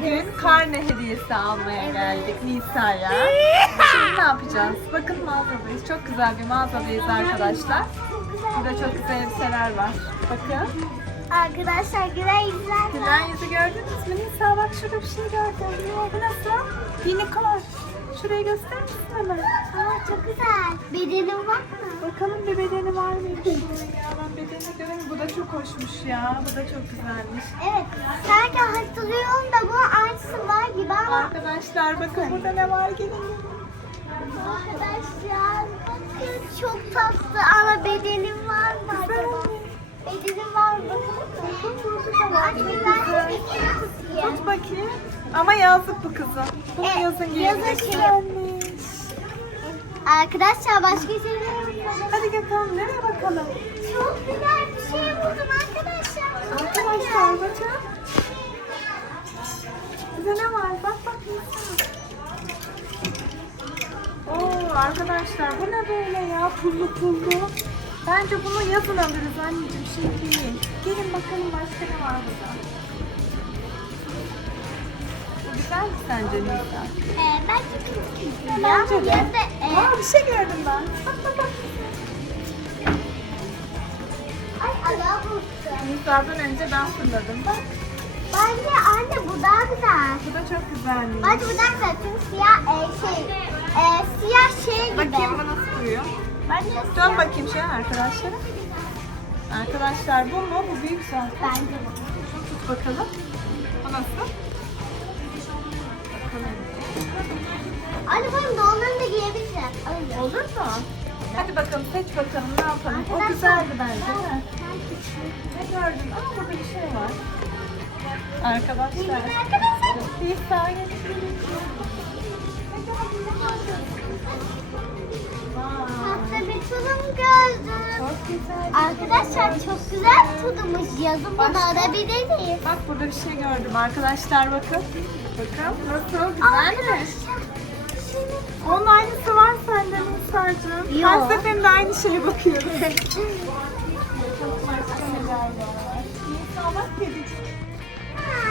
Bugün karne hediyesi almaya geldik Nisa'ya. Şimdi ne yapacağız? Bakın mağazadayız. Çok güzel bir mağazadayız arkadaşlar. Burada çok güzel elbiseler var. Bakın. Arkadaşlar güzel izler. Gülen yüzü gördünüz mü? Nisa bak şurada bir şey gördüm. Bu nasıl? Unicorn. Şurayı gösterir misin hemen? Aa, çok güzel. Bedenin var mı? Bakalım bir bedeni var mıymış çok hoşmuş ya. Bu da çok güzelmiş. Evet. Sanki hatırlıyorum da bu aynısı var gibi ama. Arkadaşlar bakın burada ne var gelin. Arkadaşlar bakın çok tatlı ama bedenin var mı acaba? Bedenin var mı? Tut bakayım. Ama yazık bu kızı. Bunu Evet, yazın yazın Arkadaşlar başka şeyler. Hadi bakalım nereye bakalım? Çok güzel bir şey buldum arkadaşlar. Arkadaşlar bakın. Bize ne var? Bak bak. Oo arkadaşlar bu ne böyle ya pullu pullu. Bence bunu yazın alırız anneciğim şimdi değil. Gelin bakalım başka ne var burada. Bu güzel mi sence Nisa? Ee, bence güzel. Bence de. E, Aa bir şey gördüm ben. Bak bak bak. ay ayağı burktu. Nisa'dan önce ben fırladım. Bak Bence anne bu daha güzel. bu da çok güzelmiş. Bence bu daha güzel çünkü siyah e, şey e, siyah şey gibi. Bakayım bu nasıl duruyor. Bence Dön bakayım şey arkadaşlara. Arkadaşlar bu mu? Bu büyük zaten. Bence bu. Tut bakalım. Bu nasıl? Anne benim onları da giyebilirim. Öyle. Olur mu? Hadi bakalım seç bakalım ne yapalım. O Arkadaşlar- güzeldi bence? Ne gördün? Aa burada bir şey var. Arkadaşlar. Arkadaşlar. Bir saniye. Tatlı bir tulum gördüm. Çok güzel. Arkadaşlar çok güzel tulummuş. Yazın bunu Başka? alabiliriz. Bak burada bir şey gördüm arkadaşlar bakın. Bakın nasıl güzel mi? Onun aynısı var sende Nisa'cığım. Her Yok. seferinde aynı şeye bakıyoruz. Nisa bak kedicik.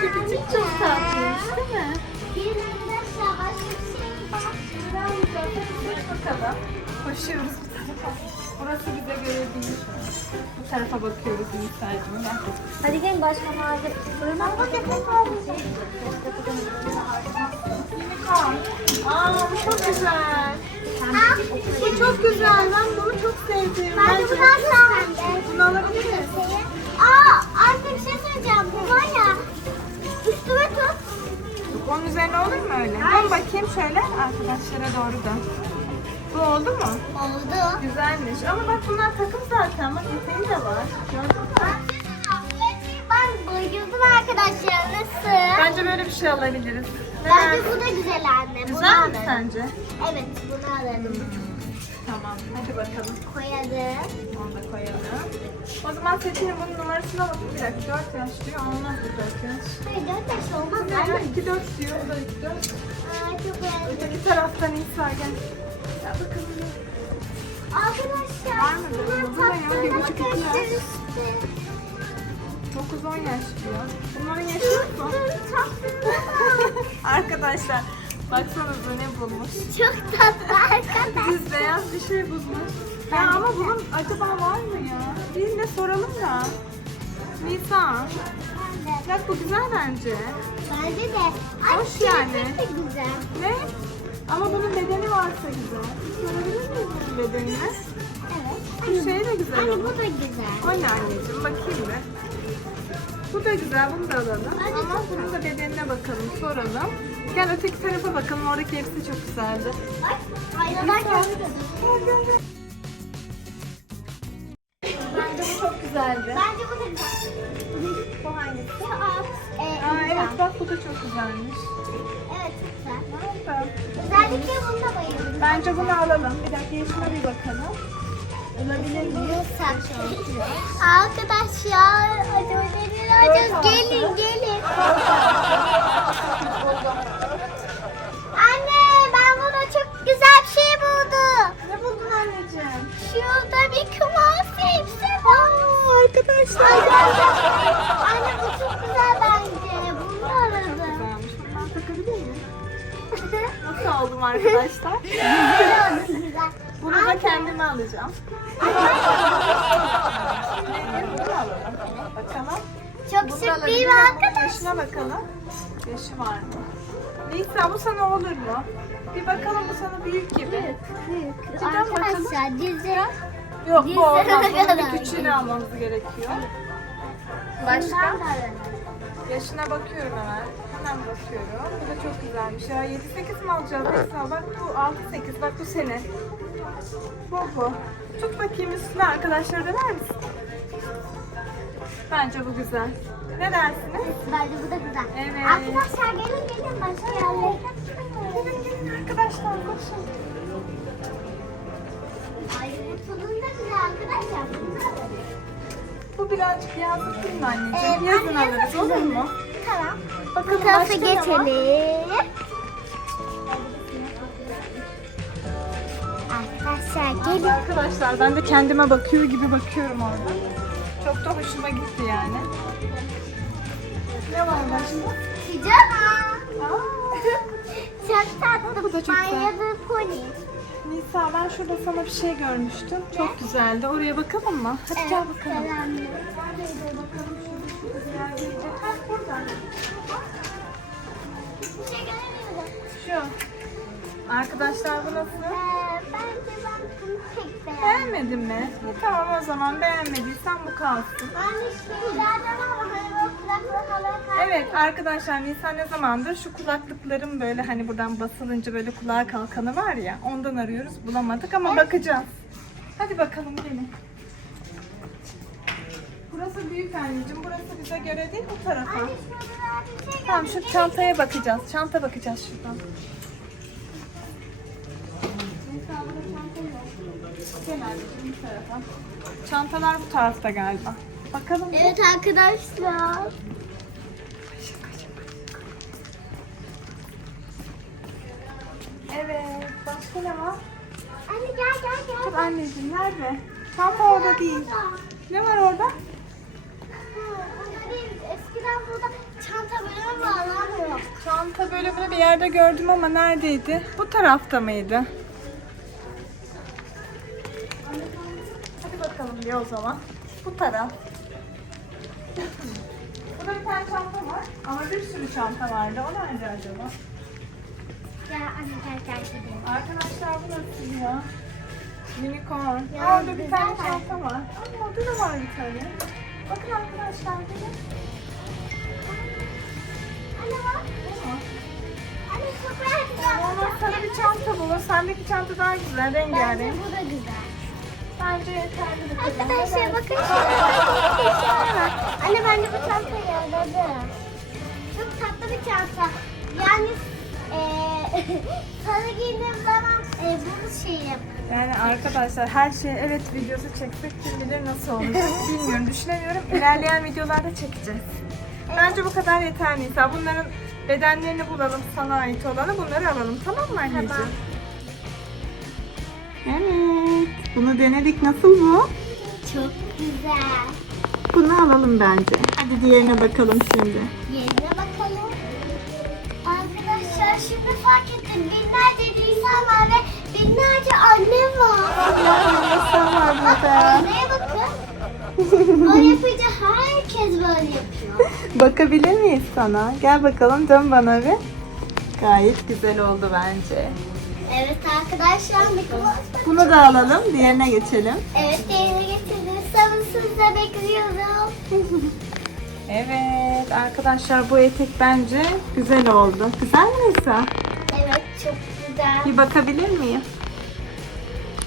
Kedicik çok tatlıymış değil mi? Bir arkadaşlar başka bir şey var. Güzel. Hadi seç bakalım. Koşuyoruz bu tarafa. Burası bize göre değil. Bu tarafa bakıyoruz Nisa'cığım. Gel. Hadi gelin başka mağaza. Bak yapalım. Unicorn. Aa bu çok güzel. Bu çok güzel. Ben bunu çok sevdim. Bence bu daha güzel. Bunu alabiliriz. Aa anne bir şey söyleyeceğim. Bu var ya. Üstüme tut. Onun üzerine olur mu öyle? Dön bakayım şöyle arkadaşlara doğru dön. Bu oldu mu? Oldu. Güzelmiş. Ama bak bunlar takım zaten. Bak eteği de var. Gördün mü? Ben bayıldım arkadaşlar. Nasıl? Bence böyle bir şey alabiliriz. Bence bu da güzel anne. Bunu Güzel mi alalım. sence? Evet bunu alalım. Tamam. Hadi bakalım. Koyalım. Onu da koyalım. O zaman seçelim bunun numarasına bakın. Bir dakika 4 yaş diyor. Olmaz bu 4 yaş. Hayır dört yaş olmaz Bu ne ya? anne. 2 4 diyor. O da 2 4. Aa çok beğendim. Öteki taraftan İsa gel. Gel bakalım. Arkadaşlar Var mı böyle? bunun Bu ne ya? Bir tatlarına buçuk, iki yaş. 9-10 yaş diyor. Bunların yaşı yok mu? Arkadaşlar baksanıza ne bulmuş. Çok tatlı arkadaşlar. Düz beyaz bir şey bulmuş. Ya ama bunun acaba var mı ya? Birine soralım da. Nisa. Bak bu güzel bence. Bence de. Ay Hoş yani. de güzel. Ne? Ama bunun bedeni varsa güzel. Sorabilir miyiz bunun bedenini? Evet. Bu şey de güzel Anne bu da güzel. O ne anneciğim? Bakayım bir. Bu da güzel, bunu da alalım. Ama bunun da bedenine bakalım, soralım. Gel öteki tarafa bakalım, oradaki hepsi çok güzeldi. Bak aynalar gördüm. Bence bu çok güzeldi. Bence bu da güzel. Bu hangisi? Bu alt. E, Aa, evet bak bu da çok güzelmiş. Evet güzel. Özellikle buna bayıldım. Bence bunu alalım. Bir dakika yaşına bir bakalım. Olabilir mi? Arkadaşlar koyacağız. Gelin gelin. Anne ben burada çok güzel bir şey buldum. Ne buldun anneciğim? Şurada bir kumar sepsi var. Aa, arkadaşlar. Anne bu çok güzel bence. Bunu aradım. Ben takabilir miyim? Nasıl oldum arkadaşlar? Bunu da kendime alacağım. Bakalım. Çok mi Bunun arkadaşlar? Yaşına bakalım. Yaşı var mı? Nisa bu sana olur mu? Bir bakalım bu sana büyük gibi. Cidden Arkadaşlar dizi. Yok bu olmaz. Bunun bir küçüğünü almamız gerekiyor. Başka? Yaşına bakıyorum hemen. Hemen bakıyorum. Bu da çok güzelmiş ya. 7-8 mi alacağız Nisa? Bak bu 6-8. Bak bu senin. Bu bu. Tut bakayım üstüne arkadaşlar dener misin? Bence bu güzel. Ne dersiniz? Bence bu da güzel. Evet. Arkadaşlar gelin gelin başka yerlere. Gelin gelin arkadaşlar koşun. Ay bunun da güzel arkadaşlar. Bu birazcık yazlık değil mi anneciğim? Evet, Yazın alırız olur mu? Tamam. Bakalım Bu tarafa geçelim. Arkadaşlar gelin. Arkadaşlar ben de kendime bakıyor gibi bakıyorum orada. Çok da hoşuma gitti yani. Ne var başka? Pijama. Çok tatlı. Bu da çok güzel. Pony. Nisa ben şurada sana bir şey görmüştüm. Çok güzeldi. Oraya bakalım mı? Hadi gel bakalım. selamlar. Bakalım şurada şu güzel gelecek. Ha burada. Bir şey göremiyorum. Şu. Arkadaşlar bu nasıl? Ee, bence ben pek beğendim. Beğenmedin mi? E, tamam o zaman beğenmediysen bu kalsın. Anne şeylerden ama böyle kulaklığı havaya. Evet arkadaşlar Nisan ne zamandır şu kulaklıkların böyle hani buradan basılınca böyle kulağa kalkanı var ya ondan arıyoruz bulamadık ama bakacağız. Hadi bakalım gelin. Burası büyük anneciğim. Burası bize göre değil bu tarafa. Anne şey Tamam şu çantaya bakacağız. Çanta bakacağız şuradan. Bu tarafa. Çantalar bu tarafta galiba. Bakalım. Evet arkadaşlar. Evet. Başka ne var? Anne gel gel gel. Dur anneciğim nerede? Tam orada değil. Ne var orada? Eskiden burada çanta bölümü bağlanmıyor. Çanta böyle bir yerde gördüm ama neredeydi? Bu tarafta mıydı? Bir o zaman. Bu taraf. Burada bir tane çanta var ama bir sürü çanta vardı. O nerede acaba? Gel anne gel gel gidelim. Arkadaşlar bu nasıl ya? Unicorn. Ya, Orada bir tane güzel. çanta var. Ama orada da var bir tane. Bakın arkadaşlar gelin. Anne bak. Anne çok beğendim. Ama sarı bir çanta bulur. Sendeki çanta daha güzel, rengarenk. Bence bu da güzel. Bence yeterli. Arkadaşlar bakın şurada var. Anne bence bu çantayı aldım. Çok tatlı bir çanta. Yani eee sarı giydiğim zaman eee bunu şey yap. Yani arkadaşlar her şey evet videosu çeksek kim bilir nasıl olur. Bilmiyorum, düşünemiyorum. İlerleyen videolarda çekeceğiz. Bence bu kadar yeter Nisa. Bunların bedenlerini bulalım, sana ait olanı bunları alalım. Tamam mı anneciğim? Tamam. Evet. Bunu denedik. Nasıl bu? Çok güzel. Bunu alalım bence. Hadi diğerine bakalım şimdi. Yerine bakalım. Arkadaşlar şimdi fark ettim. Binlerce insan var ve binlerce anne var. Nasıl var Bak burada? anneye bakın. Böyle yapınca herkes böyle yapıyor. Bakabilir miyiz sana? Gel bakalım dön bana bir. Gayet güzel oldu bence. Evet arkadaşlar Nikolay. Bunu da alalım. Diğerine geçelim. Evet yerine getirdim. Sabırsızla bekliyorum. Evet arkadaşlar bu etek bence güzel oldu. Güzel mi Nisa? Evet çok güzel. Bir bakabilir miyim?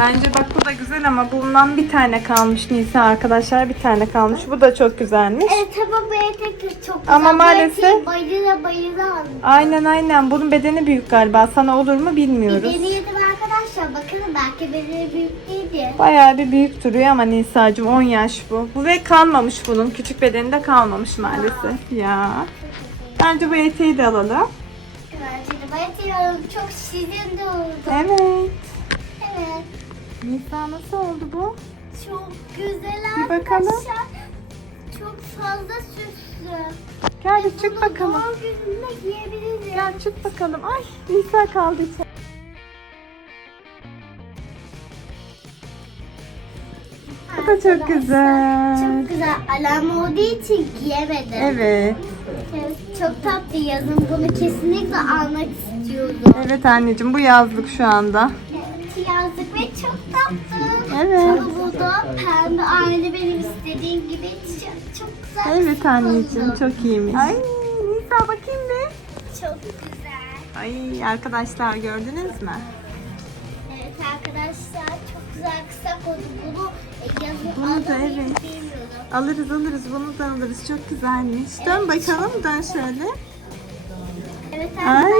Bence bak bu da güzel ama bundan bir tane kalmış Nisa arkadaşlar. Bir tane kalmış. Bu da çok güzelmiş. Evet ama bu etek de çok güzel. Ama Bu maalesef- eteği Bayıla bayıla aldım. Aynen aynen. Bunun bedeni büyük galiba. Sana olur mu bilmiyoruz. deneyelim arkadaşlar. Bakın belki bedeni büyük değildi. Bayağı bir büyük duruyor ama Nisa'cığım 10 yaş bu. Bu ve kalmamış bunun. Küçük bedeni de kalmamış maalesef. Ya. Bence bu eteği de alalım. Bence de bu eteği aldım. Çok şirin de oldu. Evet. Evet. Nisa nasıl oldu bu? Çok güzel Bir bakalım. Çok fazla süslü. Gel bir çık bakalım. doğum gününde giyebiliriz. Gel çık bakalım. Ay Nisa kaldı içeride. Bu da çok güzel. Çok güzel. Alarm olduğu için giyemedim. Evet. Çok tatlı yazın. Bunu kesinlikle almak istiyorum. Evet anneciğim bu yazlık şu anda. Evet, yazdık ve çok tatlı. Evet. Bu da pembe aynı benim istediğim gibi. Çok, çok güzel. Evet anneciğim oldu. çok iyiymiş. Ay Nisa bakayım bir. Çok güzel. Ay arkadaşlar gördünüz mü? Evet arkadaşlar çok güzel kısa oldu. Bunu e, yazın Bunu da evet. Alırız alırız bunu da alırız çok güzelmiş. Dön bakalım dön şöyle. Evet Ay.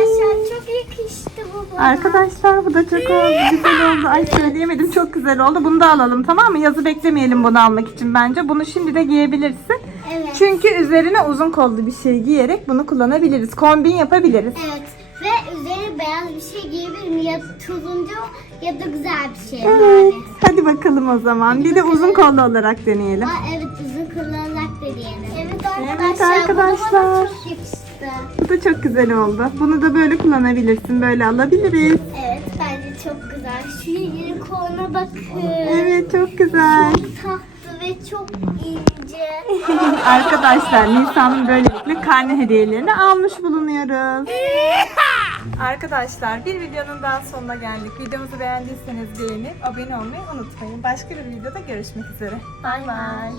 Çok yakıştı bu bana. Arkadaşlar bu da çok oldu güzel oldu. Ay söyleyemedim çok güzel oldu. Bunu da alalım tamam mı? Yazı beklemeyelim bunu almak için bence. Bunu şimdi de giyebilirsin. Evet. Çünkü üzerine uzun kollu bir şey giyerek bunu kullanabiliriz. Kombin yapabiliriz. Evet. Ve üzerine beyaz bir şey giyebilirim. Ya turuncu ya da güzel bir şey. Evet. Yani. Hadi bakalım o zaman. Bir de uzun kollu olarak deneyelim. Aa, evet uzun kullanarak da diyelim. Evet Evet arkadaşlar. Da arkadaşlar. bana çok yakıştı. Bu da çok güzel oldu. Bunu da böyle kullanabilirsin. Böyle alabiliriz. Evet bence çok güzel. Şu yeni koluna bakın. Evet çok güzel. Çok tatlı ve çok ince. Arkadaşlar Nisan'ın böylelikle karne hediyelerini almış bulunuyoruz. Arkadaşlar bir videonun daha sonuna geldik. Videomuzu beğendiyseniz beğenip abone olmayı unutmayın. Başka bir videoda görüşmek üzere. Bay bay.